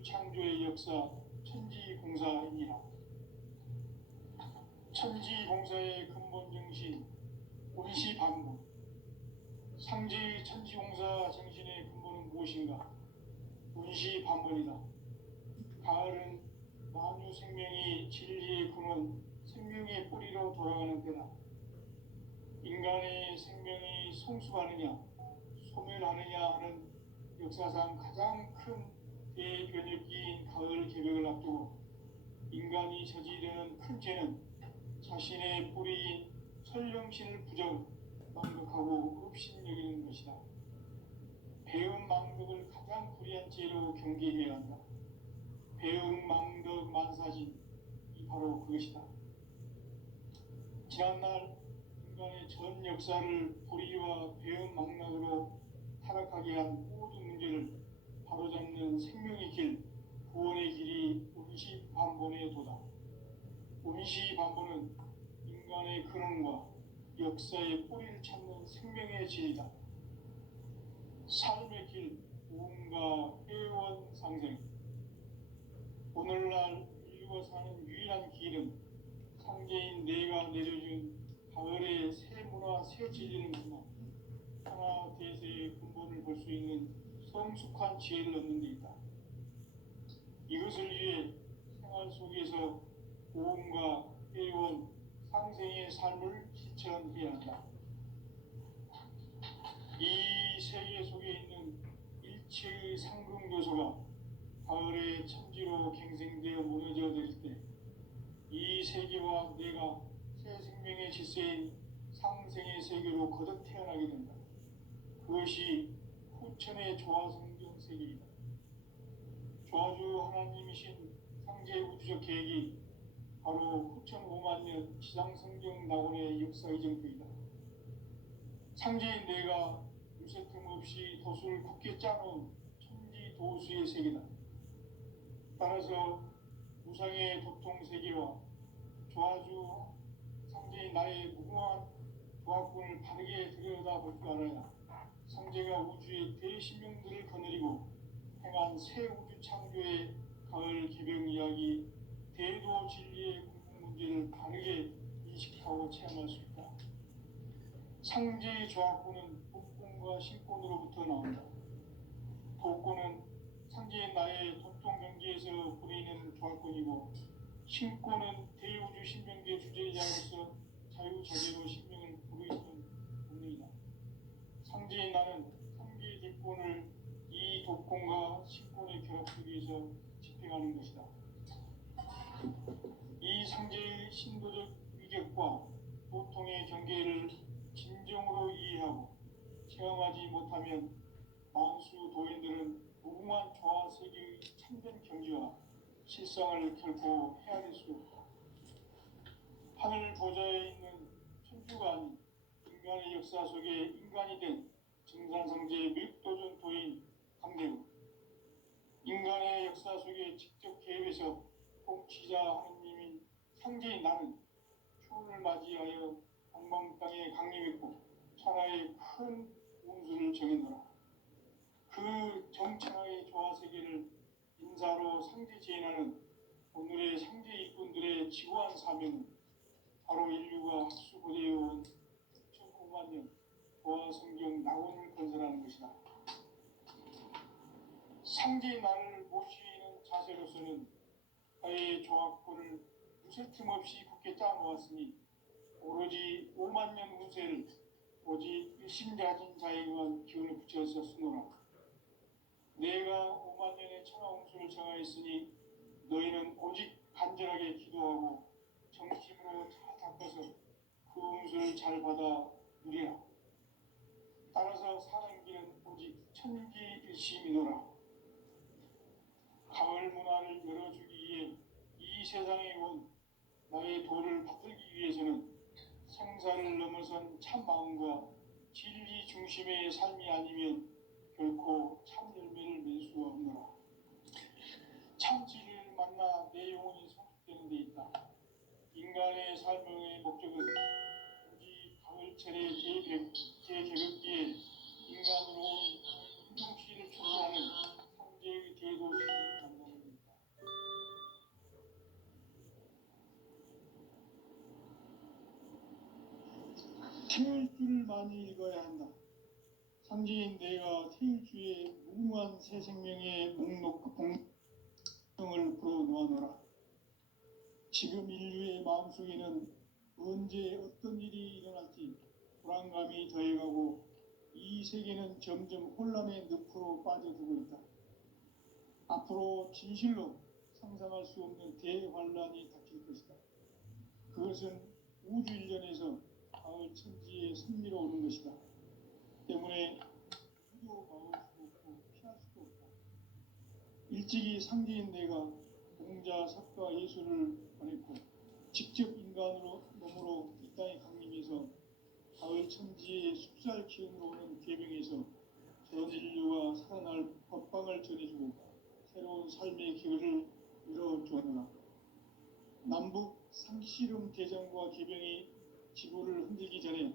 우주 창조의 역사 천지공사이니라. 천지공사의 근본 정신 원시반복. 상제의 천지공사 정신의 근본은 무엇인가? 원시반복이다. 가을은 만유 생명이 진리의 근원, 생명의 뿌리로 돌아가는 때다. 인간의 생명이 성숙하느냐, 소멸하느냐 하는 역사상 가장 큰 대변혁기인 가을 개벽을 앞두고 인간이 저지르는 큰 죄는 자신의 뿌리인 설령신을 망각하고 업신여기는 것이다. 배은망덕을 가장 불의한 죄로 경계해야 한다. 배은망덕 만사진, 이 바로 그것이다. 지난날 인간의 전 역사를 불의와 배은망락으로 타락하게 한 모든 문제를 바로잡는 생명의 길, 구원의 길이 원시반본의 도다. 원시반본은 인간의 근원과 역사의 뿌리를 찾는 생명의 진리다. 삶의 길, 무언가 회원상생. 오늘날 인류가 사는 유일한 길은 상제인 내가 내려준 가을의 새 문화, 새 진리를 만나 하나 대세의 근본을 볼 수 있는 성숙한 지혜를 얻는 데 있다. 이것을 위해 생활 속에서 고음과 회원, 상생의 삶을 실천해야 한다. 이 세계 속에 있는 일체의 상극 요소가 가을의 천지로 갱생되어 무너져 내릴 때 이 세계와 내가 새 생명의 질서인 상생의 세계로 거듭 태어나게 된다. 그것이 후천의 조화성경 세계이다. 조화주 하나님이신 상제 우주적 계획이 바로 후천 5만 년 지상성경 낙원의 역사 이정표이다. 상제인 내가 요새 틈없이 도수를 굳게 짜놓은 천지도수의 세계다. 따라서 무상의 도통 세계와 조화주 상제인 나의 무궁한 조화권을 바르게 들여다볼 줄 알아야 상제가 우주의 대신명들을 거느리고 행한 새 우주 창조의 가을 개벽 이야기, 대도 진리의 궁극 문제를 바르게 인식하고 체험할 수 있다. 상제의 조화권은 복권과 신권으로부터 나온다. 복권은 상제인 나의 도통 경계에서 보내는 조화권이고, 신권은 대우주 신명계 주제자로서 자유자재로 신명을 부르짖는 본능이다. 상제인 나는 상계의 대권을 이 도권과 신권의 결합 속에서 집행하는 것이다. 이 상제의 신도적 위격과 도통의 경계를 진정으로 이해하고 체험하지 못하면 만수 도인들은 무궁한 조화 세계의 참된 경지와 실상을 결코 헤아릴 수 없다. 하늘 보좌에 있는 천주가 아닌 인간의 역사 속에 인간이 된 증산상제의 밀도전 도인 강대국, 인간의 역사 속에 직접 개입해서 통치자 하느님인 상제인 나는 추운을 맞이하여 방방 땅에 강림했고 천하의 큰 운수를 정해놓으라. 그 정천하의 조화세계를 인사로 상제 제인하는 오늘의 상제 일꾼들의 지구한 사명은 바로 인류가 학수고대해온 6,500만 년 조화성경 낙원을 건설하는 것이다. 상제의 나를 모시는 자세로서는 나의 조화권을 무쇠 틈 없이 굳게 짜놓았으니 오로지 5만 년 운세를 오직 일심자진 자에게만 기운을 붙여서 쓰노라. 내가 5만 년의 천하 운수를 정하였으니 너희는 오직 간절하게 기도하고 정심으로 잘 닦아서 그 운수를 잘 받아 누리라. 따라서 사는 길은 오직 천지일심이노라. 가을 문화를 열어주기 위해 이 세상에 온 나의 도를 받들기 위해서는 생사를 넘어선 참 마음과 진리 중심의 삶이 아니면 결코 참 열매를 맺을 수가 없노라. 참 진리를 만나 내 영혼이 성숙되는 데 있다. 인간의 삶의 목적은 오직 가을철의 재개벽기에 인간으로 온 인종시를 촉구하는 상제의 대도시를 만나는 태울 줄을 많이 읽어야 한다. 상제인 내가 태울 주의 무궁한 새 생명의 봉을 풀어놓아노라. 지금 인류의 마음속에는 언제 어떤 일이 일어날지 불안감이 더해가고 이 세계는 점점 혼란의 늪으로 빠져들고 있다. 앞으로 진실로 상상할 수 없는 대환란이 닥칠 것이다. 그것은 우주 일련에서 가을 천지의 승리로 오는 것이다. 때문에 누구도 막을 수 없고 피할 수도 없다. 일찍이 상제인 내가 공자, 석가, 예수를 보냈고 직접 인간으로 몸으로 이 땅에 강림해서 가을 천지의 숲살 기운으로 오는 계명에서 전 인류가 살아날 법방을 전해주고 새로운 삶의 기회를 이뤄주었노라. 남북 상씨름 대전과 개병이 지구를 흔들기 전에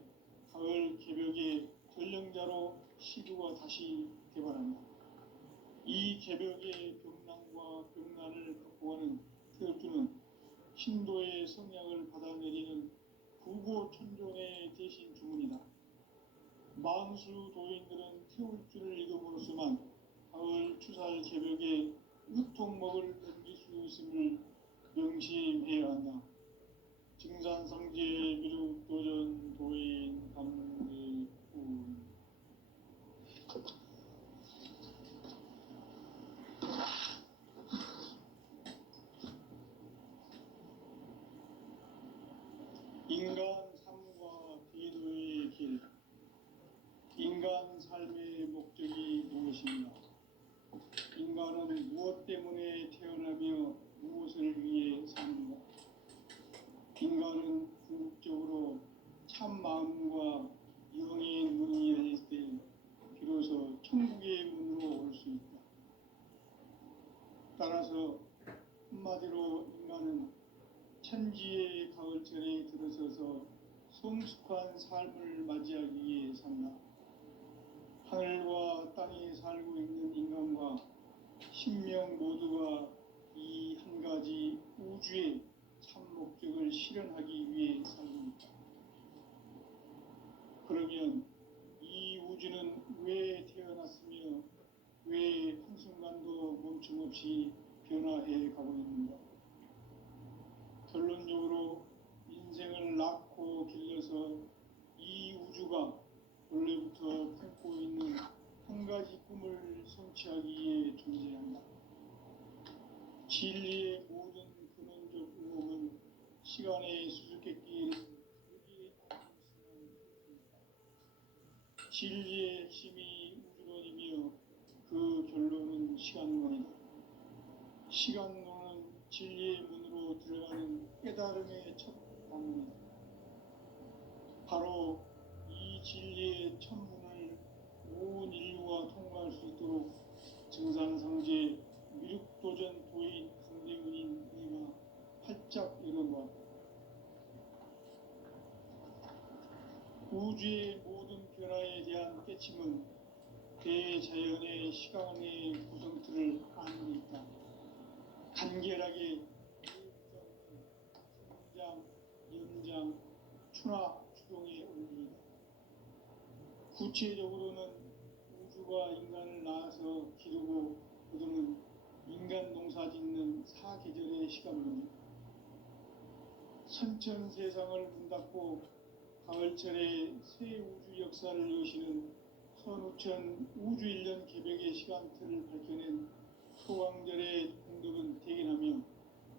가을 개벽의 전령자로 시구가 다시 개발한다. 이 개벽의 병난과 병난을 극복하는 태엽주는 신도의 성향을 받아내리는 부고천존의 대신 주문이다. 만수 도인들은 태울주를 읽음으로써만 가을 추살 개벽의 유통목을 넘길 수 있음을 명심해야 한다. 증산상제 미륵도전 도인 감리꾼. 인간 삶과 비도의 길. 인간 삶의 목적이 무엇인가? 인간은 무엇 때문에 태어나며 무엇을 위해 사는가? 인간은 궁극적으로 참 마음과 영의 문이 열릴 때 비로소 천국의 문으로 올 수 있다. 따라서 한마디로 인간은 천지의 가을철에 들어서서 성숙한 삶을 맞이하기 위해 산다. 하늘과 땅에 살고 있는 인간과 신명 모두가 이 한 가지 우주의 참 목적을 실현하기 위해 살고 있다. 그러면 이 우주는 왜 태어났으며 왜 한순간도 멈춤없이 변화해 가고 있는가? 결론적으로 인생을 낳고 길러서 이 우주가 원래부터 품고 있는 한 가지 꿈을 성취하기 위해 존재한다. 진리의 모든 근원적 의혹은 시간의 수수께끼를 여기에 담을 수만 있습니다. 진리의 핵심이 우주론이며 그 결론은 시간론이다. 시간론은 진리의 문으로 들어가는 깨달음의 첫 방문이다. 바로 이 진리의 천문을 온 인류가 통과할 수 있도록 증산상제 미륵도전 도인 강대문인 네가 활짝 열어놓았다. 우주의 모든 변화에 대한 깨침은 대자연의 시간의 구성틀을 아는 데 있다. 간결하게 성장, 연장, 추락, 추동의 원리이다. 구체적으로는 우주가 인간을 낳아서 기르고 거두는 인간 농사 짓는 사계절의 시간론이다. 선천 세상을 문닫고 가을철에 새 우주 역사를 여시는 선우천 우주일년 개벽의 시간틀을 밝혀낸 소강절의 공덕은 대견하며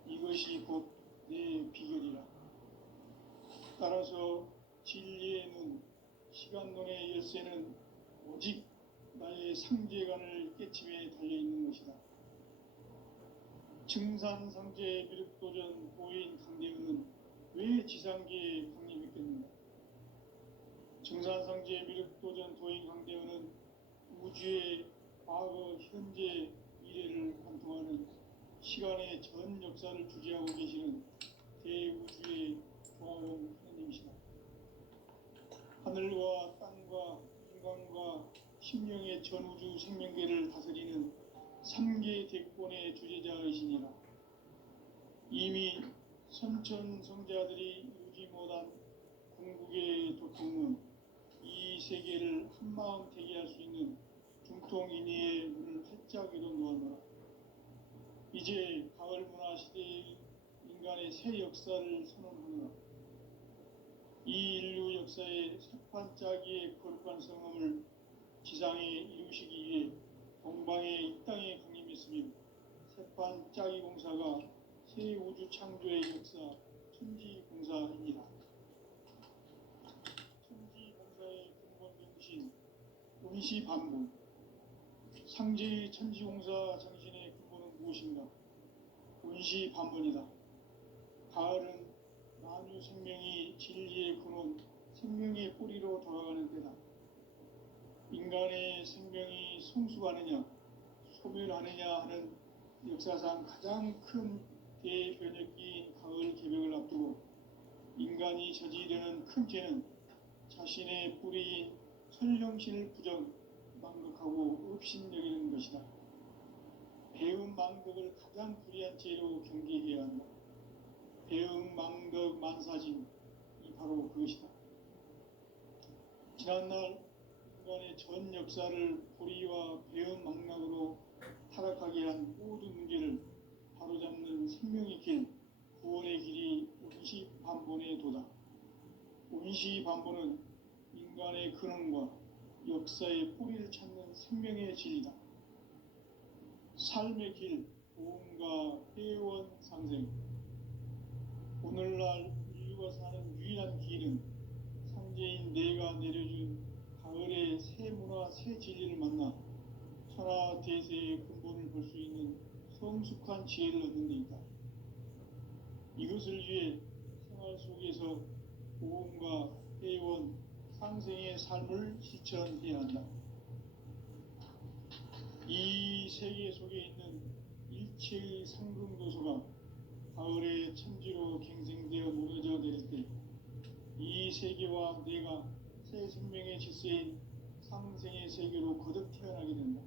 이것이 곧 내 비결이라. 따라서 진리의 눈, 시간론의 열쇠는 오직 나의 상제관을 깨침에 달려있는 것이다. 증산상제 미륵도전 도인 강대은은 왜 지상계에 강림했겠는가? 증산상제 미륵도전 도인 강대은은 우주의 과거, 현재, 미래를 관통하는 시간의 전 역사를 주재하고 계시는 대우주의 조화원 하느님이시다. 하늘과 땅과 인간과 심령의 전우주 생명계를 다스리는 3계 대권의 주재자이시니라. 이미 선천성자들이 이루지 못한 궁극의 도통은 이 세계를 한마음 되게 할 수 있는 중통인의의 문을 활짝 열어놓았노라. 이제 가을 문화 시대의 인간의 새 역사를 선언하노라. 이 인류 역사의 새판짜기의 거룩한 성함을 지상에 이루시기 위해 동방의 이 땅에 강림했으며 새판짜기 공사가 새 우주 창조의 역사 천지공사입니다. 천지공사의 근본 정신 원시반복. 상제의 천지공사 정신의 근본은 무엇인가? 원시반복이다. 가을은 만유 생명이 진리의 근원, 생명의 뿌리로 돌아가는 때다. 인간의 생명이 성숙하느냐, 소멸하느냐 하는 역사상 가장 큰 대변혁기인 가을 개벽을 앞두고 인간이 저지르는 큰 죄는 자신의 뿌리인 설령신을 부정, 망극하고 업신여기는 것이다. 배음 망극을 가장 불의한 죄로 경계해야 한다. 배음 망극 만사진이 바로 그것이다. 지난날 인간의 전 역사를 불의와 배음 망락으로 타락하게 한 모든 문제를 바로잡는 생명의 길, 구원의 길이 원시반본의 도다. 원시반본은 인간의 근원과 역사의 뿌리를 찾는 생명의 진리다. 삶의 길, 보험과 회원 상생. 오늘날 인류가 사는 유일한 길은 상제인 내가 내려준 가을의 새 문화, 새 진리를 만나 천하 대세의 근본을 볼 수 있는 성숙한 지혜를 얻는 데 있다. 이것을 위해 생활 속에서 보험과 회원, 상생의 삶을 실천해야 한다. 이 세계 속에 있는 일체의 상승도소가 가을의 천지로 갱생되어 무너져 내릴 때 이 세계와 내가 새 생명의 질서인 상생의 세계로 거듭 태어나게 된다.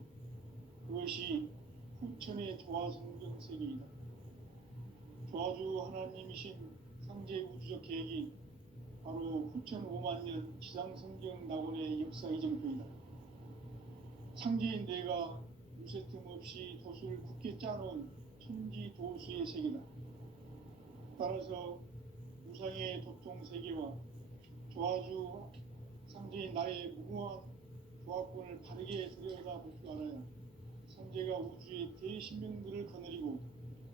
그것이 후천의 조화성경 세계이다. 조화주 하나님이신 상제 우주적 계획이 바로 후천 5만 년 지상성경 낙원의 역사 이정표이다. 상제인 내가 무쇠틈 없이 도수를 굳게 짜놓은 천지 도수의 세계다. 따라서 우상의 도통 세계와 조화주 상제인 나의 무궁한 조화권을 바르게 들여다볼 줄 알아야 상제가 우주의 대신명들을 거느리고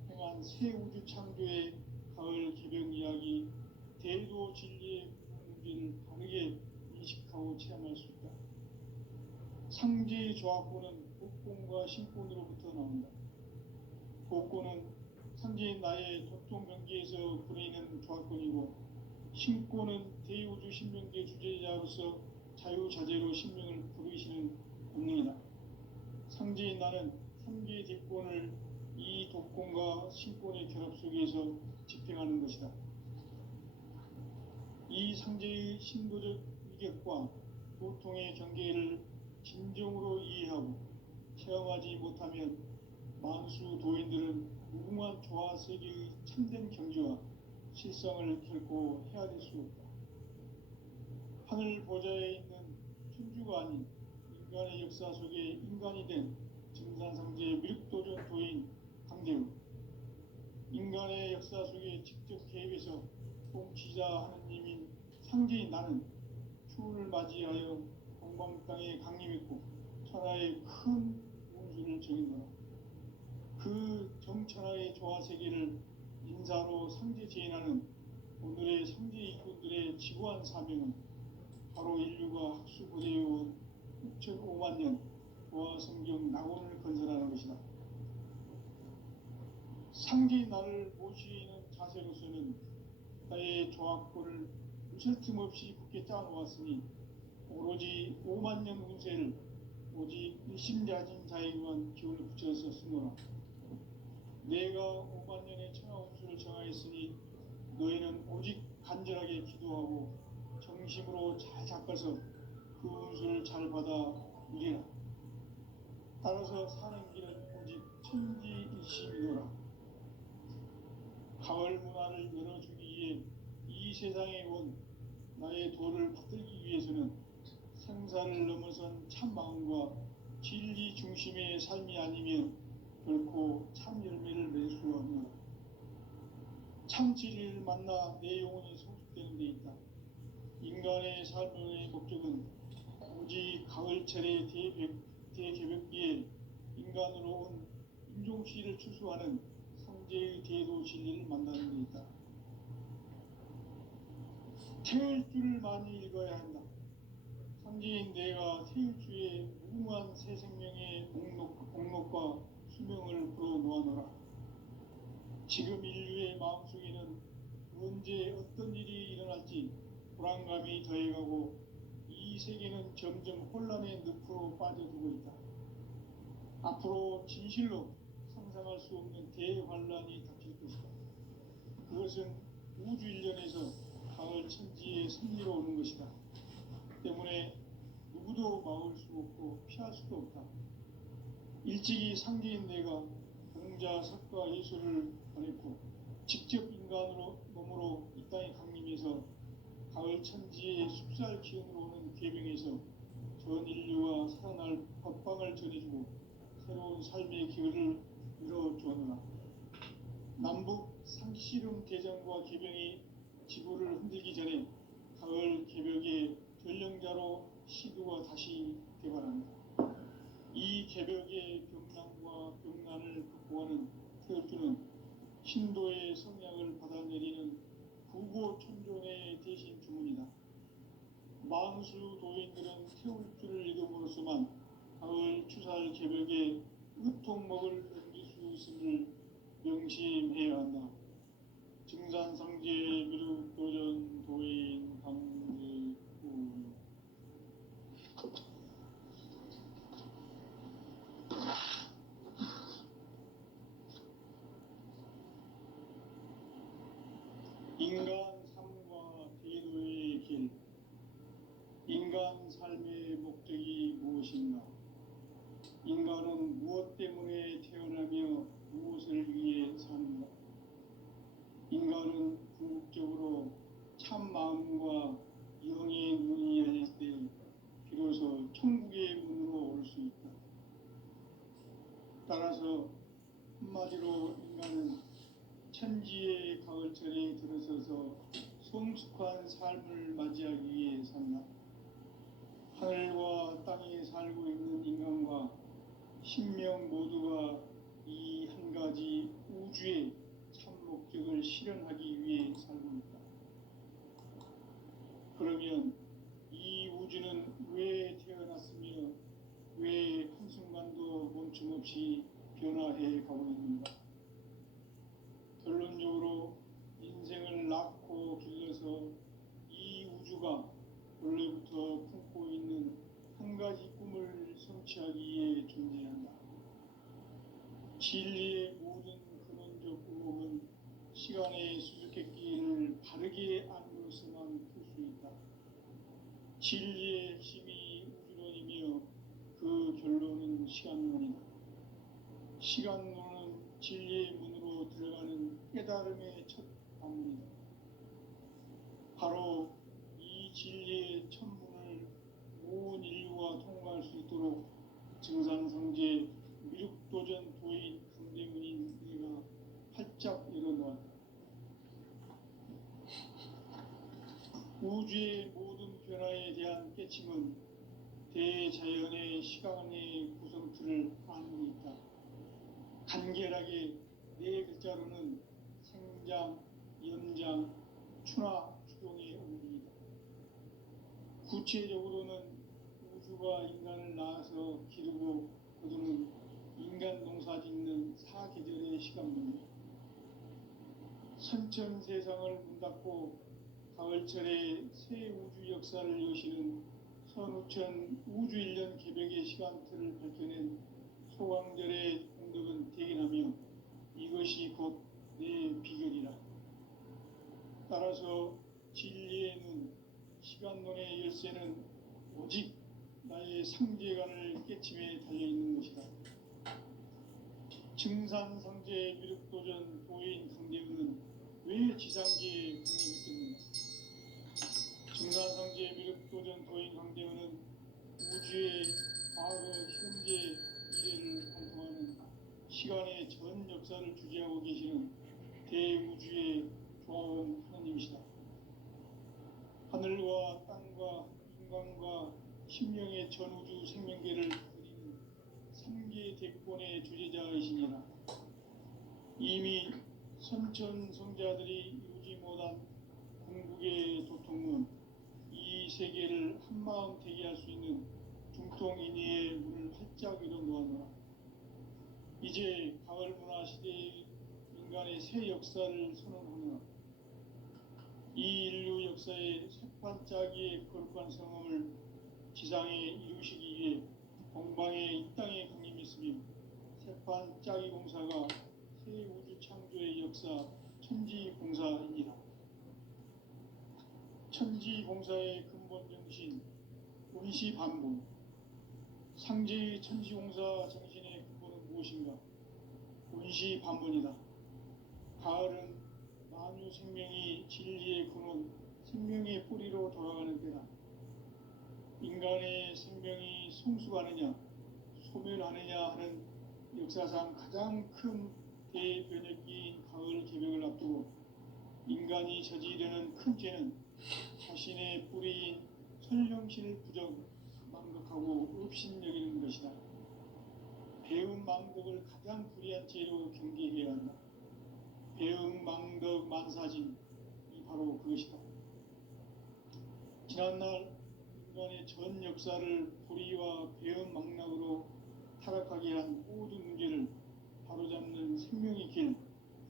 행한 새 우주 창조의 가을 개벽 이야기, 대도 진리의 문제를 바르게 인식하고 체험할 수 있다. 상제의 조화권은 복권과 신권으로부터 나온다. 복권은 상제인 나의 도통 경계에서 부리는 조화권이고, 신권은 대우주 신명계 주제자로서 자유자재로 신명을 부르시는 본능이다. 상제인 나는 3개의 대권을 이 독권과 신권의 결합 속에서 집행하는 것이다. 이 상제의 신도적 위격과 도통의 경계를 진정으로 이해하고 체험하지 못하면 만수 도인들은 무궁한 조화 세계의 참된 경지와 실상을 결코 헤아릴 수 없다. 하늘 보좌에 있는 천주가 아닌 인간의 역사 속에 인간이 된 증산상제의 밀도전 도인 강대우, 인간의 역사 속에 직접 개입해서 통치자 하느님인 상제인 나는 추운을 맞이하여 동방 땅에 강림했고 천하의 큰 운수를 정했노라. 그 정천하의 조화 세계를 인사로 상제 제인하는 오늘의 상제 일꾼들의 지구한 사명은 바로 인류가 학수고대해온 6,5만 년 조화 성경 낙원을 건설하는 것이다. 상제인 나를 모시는 자세로서는 나의 조화권을 무쇠 틈 없이 굳게 짜놓았으니 오로지 5만 년 운세를 오직 일심자진 자에게만 기운을 붙여서 쓰노라. 내가 5만 년의 천하 운수를 정하였으니 너희는 오직 간절하게 기도하고 정심으로 잘 잡아서 그 운수를 잘 받아 누리라. 따라서 사는 길은 오직 천지일심이노라. 가을 문화를 열어주기 위해 이 세상에 온 나의 도를 받들기 위해서는 생사를 넘어선 참 마음과 진리 중심의 삶이 아니면 결코 참 열매를 맺을 수가 없노라. 참 진리를 만나 내 영혼이 성숙되는 데 있다. 인간의 삶의 목적은 오직 가을철의 대개벽기에 인간으로 온 인종씨를 추수하는 성제의 대도 진리를 만나는 데 있다. 태일 주를 많이 읽어야 한다. 성지인 내가 태일주의 무궁한 새 생명의 공록과 수명을 불어놓아노라. 지금 인류의 마음속에는 언제 어떤 일이 일어날지 불안감이 더해가고 이 세계는 점점 혼란의 늪으로 빠져들고 있다. 앞으로 진실로 상상할 수 없는 대환란이 닥칠 것이다. 그것은 우주 일련에서 가을 천지의 승리로 오는 것이다. 때문에 누구도 막을 수 없고 피할 수도 없다. 일찍이 상계인 내가 공자, 석가, 예수를 보냈고 직접 인간으로 몸으로 이 땅에 강림해서 가을 천지의 숲살 기운으로 오는 계명에서 전 인류와 살아날 법방을 전해주고 새로운 삶의 기회를 열어주었노라. 남북 상씨름 대전과 계병이 지구를 흔들기 전에 가을 개벽의 전령자로 시도가 다시 개발한다. 이 개벽의 병난과 병난을 극복하는 태울주는 신도의 성향을 받아내리는 구고천존의 대신 주문이다. 만수 도인들은 태울주를 읽음으로써만 가을 추살 개벽에 으통먹을 넘길 수 있음을 명심해야 한다. 증산상제 미륵도전 도인 강제구 인간 삶과 대도의 길. 인간 삶의 목적이 무엇인가? 인간은 무엇 때문에 태어나며 무엇을 위해 사는가? 인간은 궁극적으로 참 마음과 영의 눈이 열릴 때 비로소 천국의 문으로 올 수 있다. 따라서 한마디로 인간은 천지의 가을철에 들어서서 성숙한 삶을 맞이하기 위해 산다. 하늘과 땅에 살고 있는 인간과 신명 모두가 이 한 가지 우주의 참 목적을 실현하기 위해 살고 있다. 그러면 이 우주는 왜 태어났으며 왜 한순간도 멈춤없이 변화해 가고 있는가? 결론적으로 인생을 낳고 길러서 이 우주가 원래부터 품고 있는 한 가지 꿈을 성취하기 위해 존재한다. 진리의 모든 근원적 의혹은 시간의 수수께끼를 바르게 안으로서만 풀 수 있다. 진리의 핵심이 우주론이며 그 결론은 시간론이다. 시간론은 진리의 문으로 들어가는 깨달음의 첫 방문이다. 바로 이 진리의 첫 문을 온 인류가 통과할 수 있도록 증산성제 미륵도전 도인 강대문인 내가 활짝 열어놓았다. 우주의 모든 변화에 대한 깨침은 대자연의 시간의 구성틀을 아는 데 있다. 간결하게 네 글자로는 생장, 연장, 추나 추동의 원리이다. 구체적으로는 우주가 인간을 낳아서 기르고 거두는 인간 농사 짓는 사계절의 시간문이다. 선천 세상을 문 닫고 가을철에 새 우주 역사를 여시는 선우천 우주일년 개벽의 시간틀을 밝혀낸 소강절의 공덕은 대견하며 이것이 곧 내 비결이라. 따라서 진리의 눈, 시간론의 열쇠는 오직 나의 상제관을 깨침에 달려있는 것이다. 증산상제 미륵도전 도인 강대문은 왜 지상계에 강림했겠는가? 증산상제 미륵도전 도인 강대원은 우주의 과거, 현재, 미래를 관통하는 시간의 전 역사를 주재하고 계시는 대우주의 조화원 하나님이시다. 하늘과 땅과 인간과 신명의 전우주 생명계를 그린 삼계 대권의 주제자이시니라. 이미 선천성자들이 이루지 못한 궁극의 도통은 이 세계를 한마음 되게 할 수 있는 중통인의의 문을 활짝 열어놓았노라. 이제 가을 문화 시대의 인간의 새 역사를 선언하노라. 이 인류 역사의 새판짜기의 거룩한 성험을 지상에 이루시기 위해 동방의 이 땅에 강림했으며 새판짜기 공사가 새 우주 창조의 역사 천지공사이니라. 천지공사의 근본 정신 원시반복. 상제의 천지공사 정신의 근본은 무엇인가? 원시반복이다. 가을은 만유 생명이 진리의 근원, 생명의 뿌리로 돌아가는 때다. 인간의 생명이 성숙하느냐, 소멸하느냐 하는 역사상 가장 큰 대변혁기인 가을 개벽을 앞두고 인간이 저지르는 큰 죄는 자신의 뿌리인 설령신을 망각하고 업신여기는 것이다. 배움 망덕을 가장 불의한 죄로 경계해야 한다. 배움 망덕 만사진이 바로 그것이다. 지난날 인간의 전 역사를 불의와 배움 망락으로 타락하게 한 모든 문제를 바로잡는 생명의 길,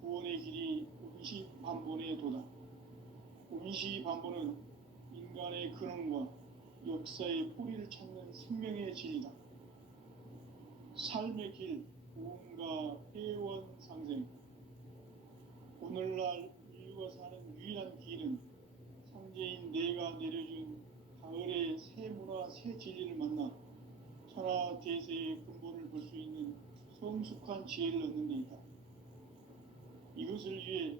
구원의 길이 원시반본의 도다. 원시반본은 인간의 근원과 역사의 뿌리를 찾는 생명의 진리다. 삶의 길, 구원과 회원 상생. 오늘날 인류가 사는 유일한 길은 상제인 내가 내려준 가을의 새 문화, 새 진리를 만나 천하 대세의 근본을 볼 수 있는 성숙한 지혜를 얻는 데 있다. 이것을 위해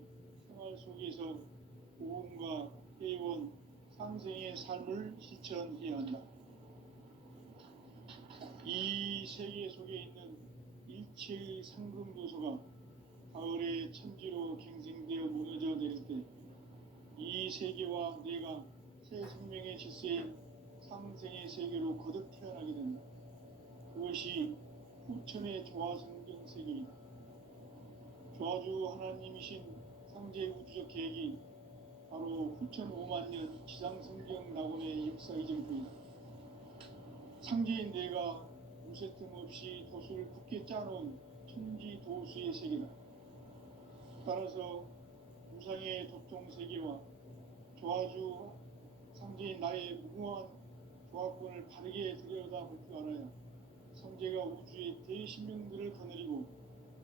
생활 속에서 구원과 회원, 상생의 삶을 실천해야 한다. 이 세계 속에 있는 일체의 상금도서가 가을의 천지로 갱생되어 무너져 내릴 때 이 세계와 내가 새 생명의 질서인 상생의 세계로 거듭 태어나게 된다. 그것이 후천의 조화성경 세계이다. 조화주 하나님이신 상제 우주적 계획이 바로 후천 5만 년 지상성경 낙원의 역사 이전부이다. 상제인 내가 무쇠틈 없이 도수를 굳게 짜놓은 천지 도수의 세계다. 따라서 무상의 도통 세계와 조화주 상제인 나의 무궁한 조화권을 바르게 들여다볼 줄 알아야 상제가 우주의 대신명들을 거느리고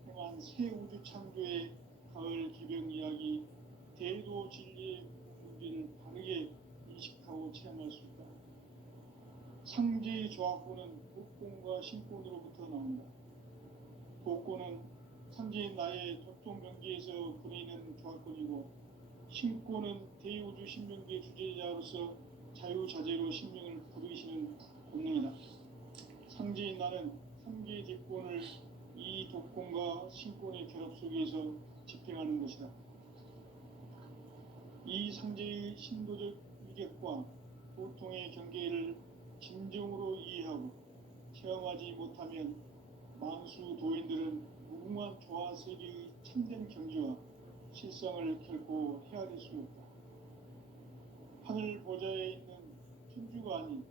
행한 새 우주 창조의 가을 기병 이야기, 대도 진리의 문제를 바르게 인식하고 체험할 수 있다. 상제의 조화권은 복권과 신권으로부터 나온다. 복권은 상제인 나의 도통 경계에서 보내는 조화권이고, 신권은 대우주 신명계 주제자로서 자유자재로 신명을 부르시는 본능이다. 상제인 나는 3개의 뒷권을 이 독권과 신권의 결합 속에서 집행하는 것이다. 이 상제의 신도적 위력과 보통의 경계를 진정으로 이해하고 체험하지 못하면 만수 도인들은 무궁한 조화 세계의 참된 경지와 실상을 결코 헤아릴 수 없다. 하늘 보좌에 있는 천주가 아닌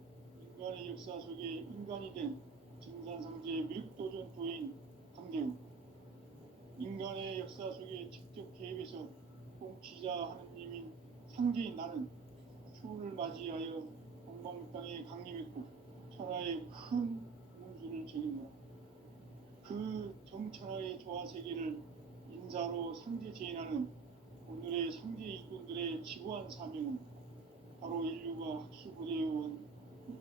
인간의 역사 속에 인간이 된 증산상제 미륵도전 도인 강대우. 인간의 역사 속에 직접 개입해서 통치자 하느님인 상제인 나는 추운을 맞이하여 동방 땅에 강림했고 천하의 큰 운수를 적인다. 그 정천하의 조화 세계를 인사로 상제 제인하는 오늘의 상제 일꾼들의 지구한 사명은 바로 인류가 학수고대해온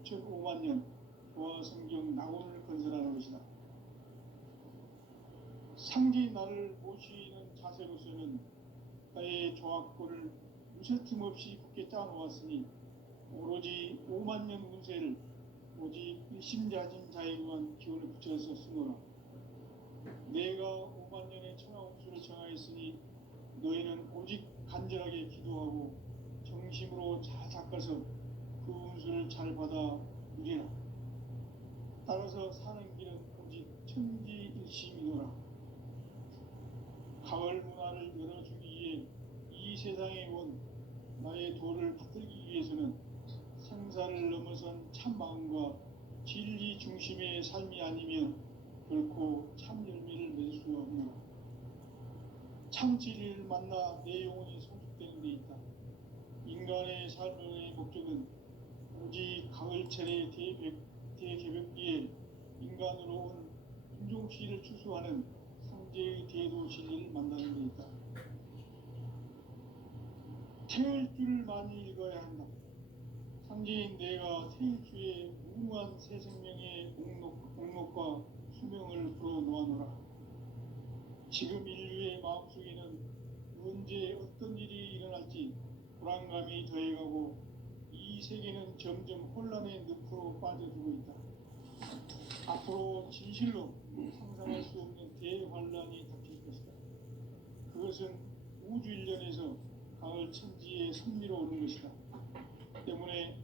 6,5만 년 조화 성경 낙원을 건설하는 것이다. 상제인 나를 모시는 자세로서는 나의 조화권을 무쇠틈 없이 굳게 짜놓았으니 오로지 5만 년 운세를 오직 일심자진 자에게만 기운을 붙여서 쓰노라. 내가 5만 년의 천하 운수를 정하였으니 너희는 오직 간절하게 기도하고 정심으로 잘 닦아서 그 운수를 잘 받아 누리라. 따라서 사는 길은 오직 천지일심이노라. 가을 문화를 열어주기 위해 이 세상에 온 나의 도를 받들기 위해서는 생사를 넘어선 참 마음과 진리 중심의 삶이 아니면 결코 참 열매를 맺을 수 없노라. 참 진리를 만나 내 영혼이 성숙되는 데 있다. 인간의 삶의 목적은 오직 가을철의 대개벽기에 인간으로 온 인종시를 추수하는 상제의 대도 진리를 만나는 데 있다. 태을 줄을 많이 읽어야 한다. 상제인 내가 태일주의 무궁한 새 생명의 목록과 수명을 풀어놓아노라. 지금 인류의 마음속에는 언제 어떤 일이 일어날지 불안감이 더해가고 이 세계는 점점 혼란의 늪으로 빠져들고 있다. 앞으로 진실로 상상할 수 없는 대환란이 닥칠 것이다. 그것은 우주 일련에서 가을 천지의 섭리로 오는 것이다. 때문에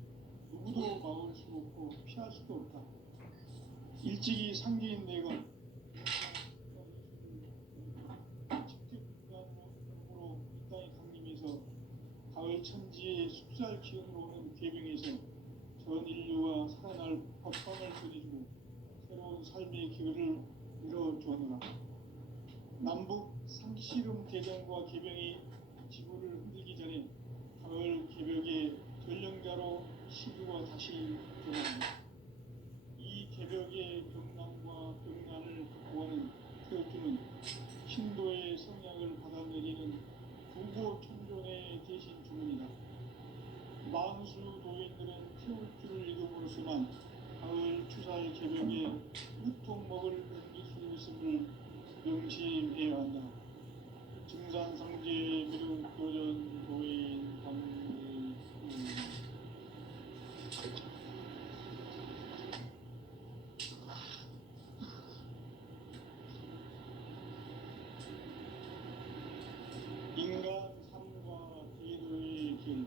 누구도 막을 수 없고 피할 수도 없다. 일찍이 상제인 내가 직접 인간으로 이 땅에 강림해서 가을 천지의 숲살 기운으로 오는 계명에서 전 인류와 살아날 법방을 전해주고 새로운 삶의 기회를 열어주었노라. 남북 상씨름 대전과 계병이 지구를 흔들기 전에 가을 개벽의 전령자로 시주가 다시 들어간다. 이 개벽의 병남과 병난을 극복하는 태어주는 신도의 성향을 받아내리는 구고천존의 대신 주문이다. 만수 도인들은 태울주를 읽음으로써만 가을 추살 개벽에 유통먹을 넘길 수 있음을 명심해야 한다. 증산상제 미륵도전 도인 방문 인간 삶과 기도의 길.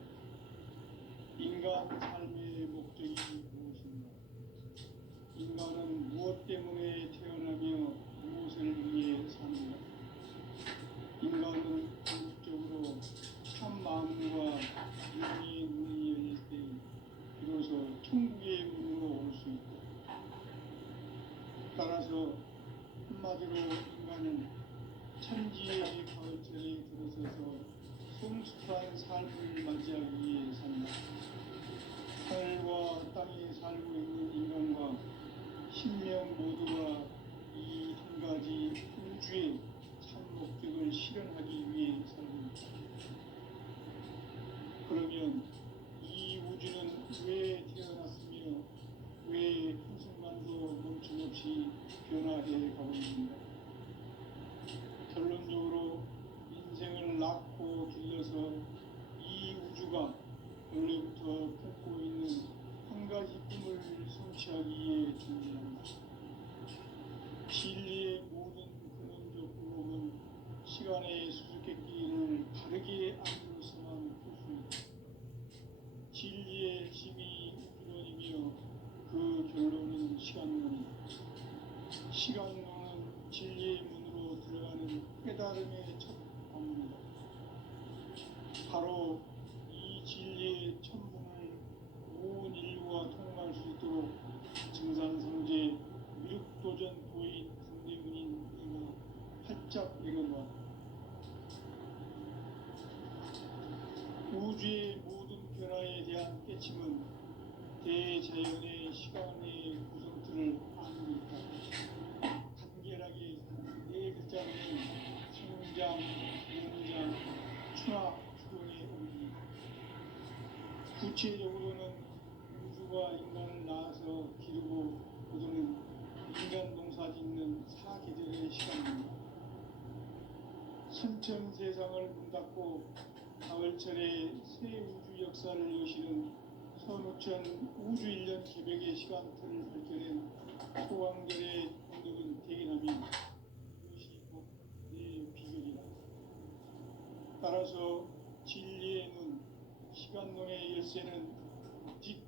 인간 삶의 목적이 무엇인가? 인간은 무엇 때문에 태어나며 무엇을 위해 사는가? 인간은 궁극적으로 참 마음과 영의 문이 열릴 때 비로소 천국의 문으로 올 수 있다. 따라서 한마디로 인간은 천지의 가을철에 들어서서 성숙한 삶을 맞이하기 위해 산다. 하늘과 땅에 살고 있는 인간과 신명 모두가 이 한 가지 우주의 참 목적을 실현하기 위해 살고 있다. 그러면 이 우주는 왜 태어났으며 왜 한순간도 멈춤없이 변화해 가고 있는가? 결론적으로 인생을 낳고 길러서 이 우주가 원래부터 품고 있는 한 가지 꿈을 성취하기 위해 존재한다. 진리의 모든 근원적 의혹은 시간의 수수께끼를 바르게 알고서만 풀 수 있다. 진리의 힘이 우주론이며 그 결론은 시간론이다. 시간론은 진리의 문으로 들어가는 깨달음의 첫 관문이다. 바로 이 진리의 천문을 온 인류가 통과할 수 있도록 증산상제 미륵도전 도인 강대군인 내가 활짝 내려놓았다. 우주의 모든 변화에 대한 깨침은 대자연의 시간의 구성틀을 아는 있다. 간결하게 네 글자는 성장, 연장, 추락, 추동의 원리이다. 구체적으로는 우주가 인간을 낳아서 기르고 거두는 인간 농사 짓는 사계절의 시간입니다. 선천 세상을 문 닫고 가을철에 새 우주 역사를 여시는 선우천 우주 1년 개벽의 시간표를 밝혀낸 소강들의 공덕은 대견하며 이것이 곧 내 비결이다. 따라서 진리의 눈, 시간론의 열쇠는 오직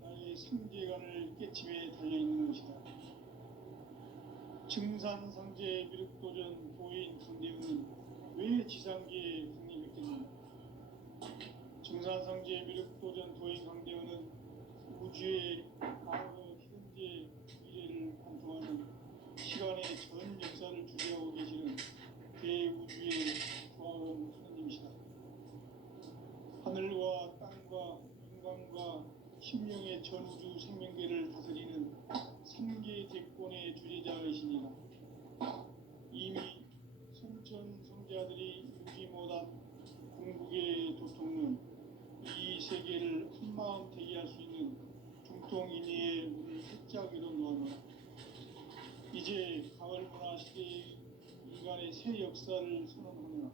나의 상제관을 깨침에 달려있는 것이다. 증산상제 미륵도전 도인 강대우는 왜 지상계에 확립했겠는가? 증산상제 미륵도전 도인 강대우는 우주의 과거, 현재, 미래를 관통하는 시간의 전 역사를 주재하고 계시는 대우주의 조화원 하느님이시다. 하늘과 땅과 인간과 심령의 전우주 생명계를 다스리는 삼계 대권의 주재자이시니라. 이미 선천성자들이 이루지 못한 궁극의 도통론, 이 세계를 한마음 대기할 수 있는 중통인의의 문을 활짝 열어놓아라. 이제 가을문화 시대의 인간의 새 역사를 선언하노라.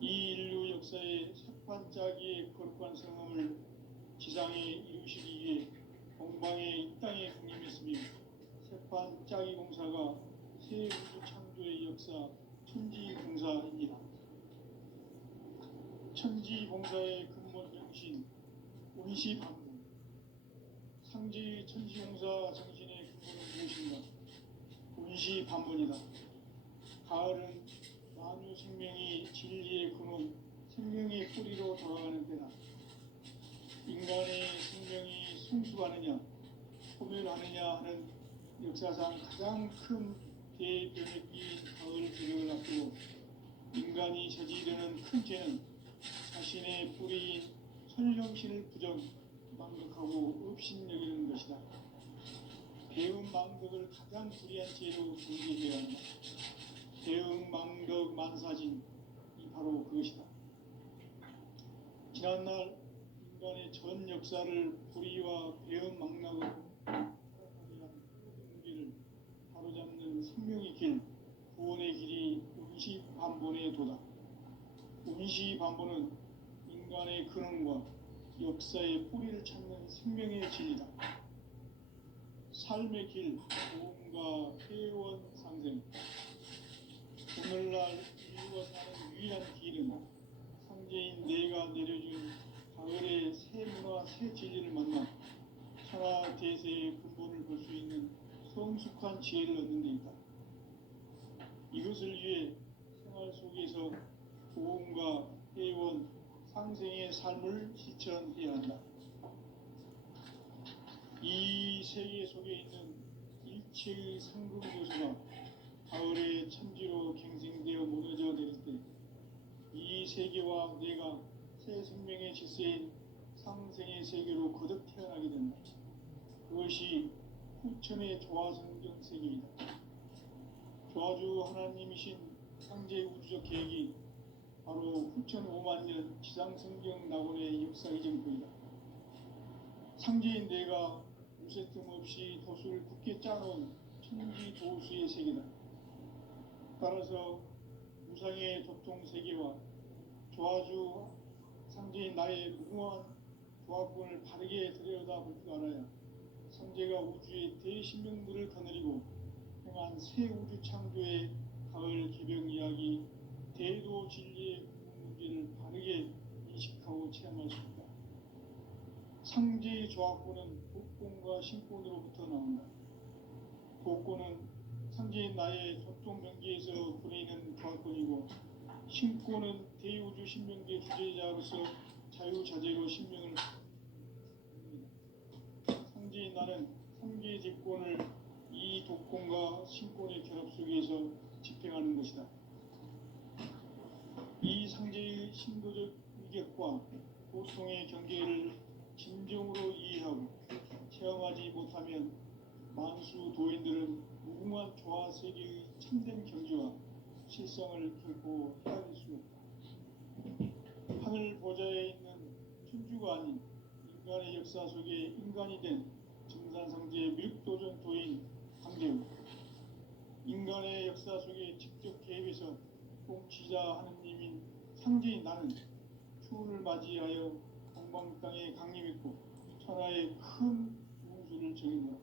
이 인류 역사의 새판짜기의 거룩한 성함을 지상에 이루시기 위해 공방에 이 땅에 군림했으며 새판짜기 공사가 새 우주 창조의 역사 천지봉사입니다. 천지봉사의 근본 정신 온시반문. 상지 천지봉사 정신의 근본은 무엇인가? 온시반문이다. 가을은 만유 생명이 진리의 근원, 생명의 뿌리로 돌아가는 때다. 인간의 생명이 성숙하느냐, 소멸하느냐 하는 역사상 가장 큰 대변혁기인 가을 개벽을 앞두고 인간이 저지르는 큰 죄는 자신의 뿌리인 선령신을 부정, 망덕하고 업신여기는 것이다. 배움 망덕을 가장 불의한 죄로 경계해야 한다. 배움 망덕 만사진, 이 바로 그것이다. 지난날 인간의 전 역사를 불의와 배움 망락으로 타락하게 한 모든 길을 바로잡는 생명의 길, 구원의 길이 운시반본의 도다. 운시반본은 인간의 근원과 역사의 뿌리를 찾는 생명의 진리다. 삶의 길, 보험과 회원 상생. 오늘날 인류가 사는 유일한 길은 상제인 내가 내려준 가을의 새 문화, 새 진리를 만나 천하 대세의 근본을 볼 수 있는 성숙한 지혜를 얻는 데 있다. 이것을 위해 생활 속에서 보험과 회원, 상생의 삶을 실천해야 한다. 이 세계 속에 있는 일체의 상급 요소가 가을의 천지로 갱생되어 무너져 내릴 때 이 세계와 내가 새 생명의 질서인 상생의 세계로 거듭 태어나게 된다. 그것이 후천의 조화성경 세계이다. 조화주 하나님이신 상제 우주적 계획이 바로 후천 5만 년 지상성경 낙원의 역사의 정포이다. 상제인 내가 무쇠 틈 없이 도수를 굳게 짜놓은 천지 도수의 세계다. 따라서 무상의 도통 세계와 조화주 상제인 나의 무궁한 조화권을 바르게 들여다볼 줄 알아야 상제가 우주의 대신명들을 거느리고 행한 새 우주 창조의 가을 개벽 이야기, 대도 진리의 문제를 바르게 인식하고 체험할 수 있다. 상제의 조화권은 복권과 신권으로부터 나온다. 복권은 상제인 나의 도통 경계에서 보내는 조화권이고, 신권은 대우주 신명계 주제자로서 자유자재로 신명을 상제인 나는 삼계의 직권을 이 독권과 신권의 결합 속에서 집행하는 것이다. 이 상제의 신도적 위격과 고통의 경계를 진정으로 이해하고 체험하지 못하면 만수 도인들은 무궁한 조화 세계의 참된 경지와 실성을 결코 헤아릴 수 없다. 하늘 보좌에 있는 천주가 아닌 인간의 역사 속에 인간이 된 증산상제의 미륵도전 도인 강대우, 인간의 역사 속에 직접 개입해서 공치자 하느님인 상제인 나는 추운을 맞이하여 동방 땅에 강림했고 천하의 큰 운수를 정했노라.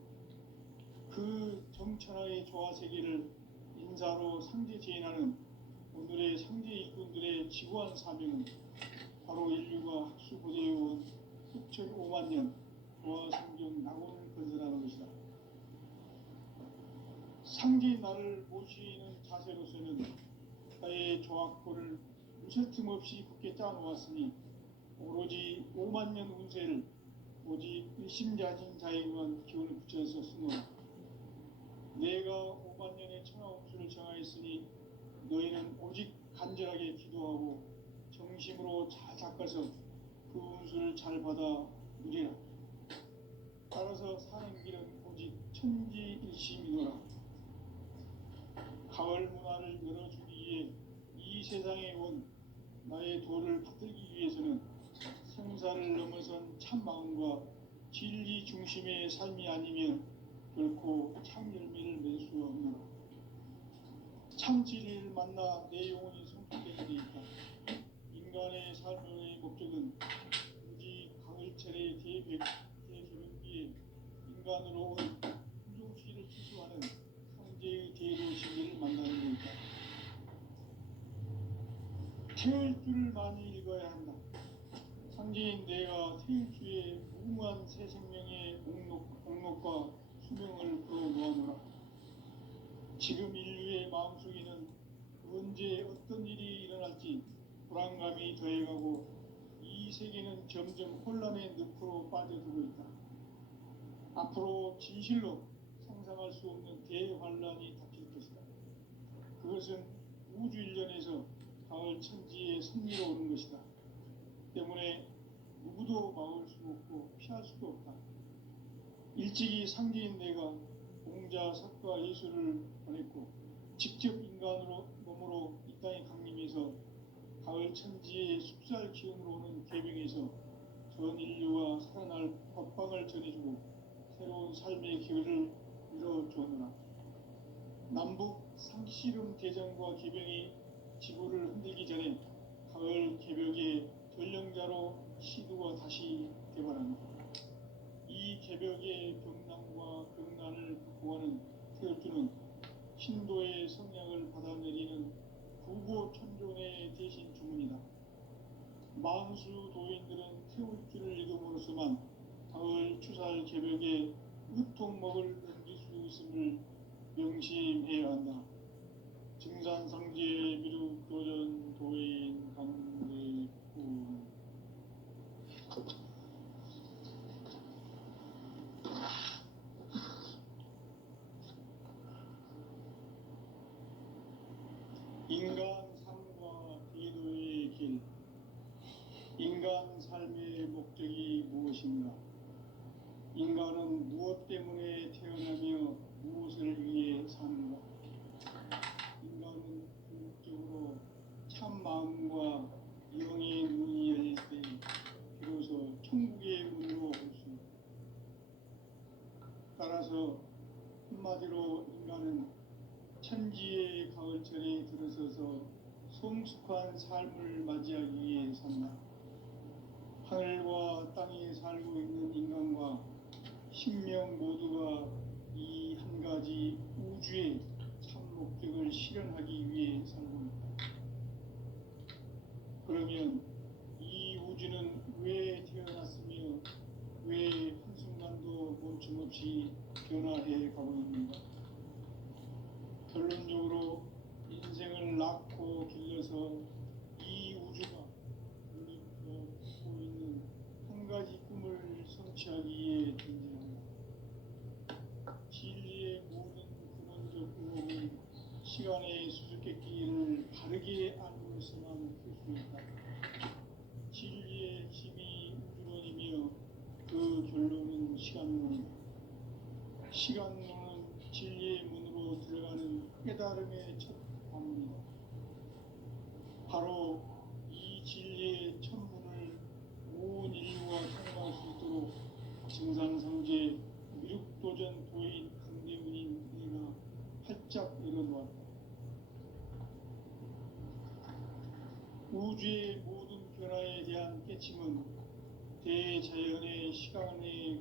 그 정천하의 조화세계를 인사로 상제 제인하는 오늘의 상제 일꾼들의 지구한 사명은 바로 인류가 학수고대해온 수천 5만 년 조화성경 낙원을 건설하는 것이다. 상제 나를 모시는 자세로서는 나의 조합고를 무쇠 틈 없이 굳게 짜놓았으니 오로지 5만 년 운세를 오직 일심자진 자에게만 기운을 붙여서 쓰노라. 내가 5만 년의 천하 운수를 정하였으니 너희는 오직 간절하게 기도하고 정심으로 잘 닦아서 그 운수를 잘 받아 누리라. 따라서 사는 길은 오직 천지일심이노라. 가을 문화를 열어주기 위해 이 세상에 온 나의 도를 받들기 위해서는 생사를 넘어선 참 마음과 진리 중심의 삶이 아니면 결코 참 열매를 맺을 수 없노라. 참 진리를 만나 내 영혼이 성숙되는 데 있다. 인간의 삶의 목적은 오직 가을철의 대개벽기에 인간으로 온 후종시를 추수하는 상제의 대도 진리를 만나는 데 있다. 태을 줄을 많이 읽어야 한다. 상제인 내가 태일주의 무궁한 새 생명의 목록과 수명을 풀어놓아노라. 지금 인류의 마음속에는 언제 어떤 일이 일어날지 불안감이 더해가고 이 세계는 점점 혼란의 늪으로 빠져들고 있다. 앞으로 진실로 상상할 수 없는 대환란이 닥칠 것이다. 그것은 우주 일련에서 가을 천지의 승리로 오는 것이다. 때문에 누구도 막을 수 없고 피할 수도 없다. 일찍이 상제인 내가 공자, 석가, 예수를 보냈고 직접 인간으로 몸으로 이 땅에 강림해서 가을 천지의 숲살 기운으로 오는 계명에서 전 인류와 살아날 법방을 전해주고 새로운 삶의 기회를 열어주었노라. 남북 상씨름 대전과 계병이 지구를 흔들기 전에 가을 개벽의 전령자로 시도가 다시 개발합니다. 이 개벽의 병난과 극난을 극복하는 태엽주는 신도의 성량을 받아내리는 구고천존의 대신 주문이다. 만수 도인들은 태엽주를 읽음으로써만 가을 추살 개벽에 으통먹을 넘길 수 있음을 명심해야 한다. 증산상제 미륵 도전 도인 강대군 인간 삶과 대도의 길. 인간 삶의 목적이 무엇인가? 인간은 무엇 때문에 태어나며 무엇을 위해 사는가? 인간은 궁극적으로 참 마음과 영의 문이 열릴 때 비로소 천국의 문으로 올 수 있다. 따라서 한마디로 인간은 천지의 가을철에 들어서서 성숙한 삶을 맞이하기 위해 산다. 하늘과 땅에 살고 있는 인간과 신명 모두가 이 한 가지 우주의 참 목적을 실현하기 위해 살고 있다. 그러면 이 우주는 왜 태어났으며 왜 한순간도 멈춤없이 변화해 가고 있는가? 결론적으로 인생을 낳고 길러서 이 우주가 우리부터 갖고 있는 한 가지 꿈을 성취하기 위해 존재한다. 진리의 모든 근원적 의혹은 시간의 수수께끼를 바르게 알고서만 풀 수 있다. 진리의 힘이 우주론이며 그 결론은 시간론이다. 시간론은 진리의 문으로 들어가는 깨달음의 첫 방문이다. 바로 이 진리의 첫 문을 온 인류가 통과할 수 있도록 증산상제 미륵도전 도인 강대문인 내가 활짝 열어놓았다. 우주의 모든 변화에 대한 깨침은 자연의 시간이